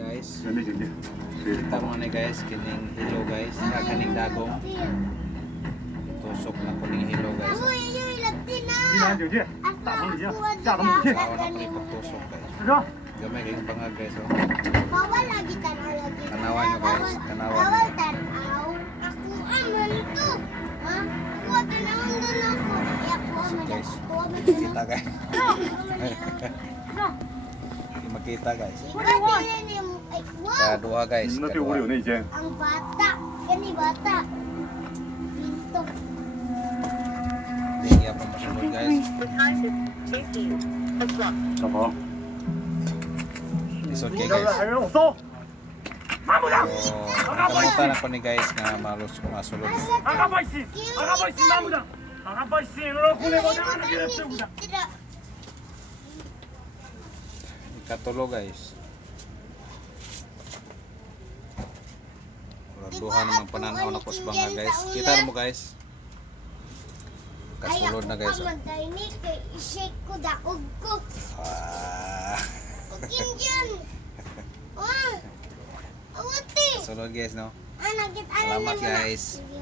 guys. Kita mo na guys, kining hilo guys, kaning dagong. Tusok na ko ning hilo guys. Bawa na ko ni pagtusok guys. Gamay kayong bangag guys. Oh. Bawal lagi tanaw lagi. Tanawan nyo guys, tanawan. Bawal tanaw. Ako aman to. Ha? Ako tanawan doon ako. Ako aman. Guys, Ako aman. kita guys. Hindi makita guys. Kaduha guys. 那对我有 Kaduha. 内奸。 Ang bata. Gani bata. Pinto. Hindi ako masunod guys. 小鹏， Lisod 你 kay 刚才 guys. 还让我搜，麻木的， So, kamutan ako ni guys nga masulod. Agabaisi, agabaisi mamu da, agabaisi no kune mo da na kire tsu da. Ikatulo guys. Duha namang pananaw na ko sa bangag guys. Kita mo guys. Kasulod na guys. Oh. Aman kay i-shake ko daog ko. Ah. Pagkin dyan. Awati. Kasulod guys no. Anak kita Salamat guys. Sige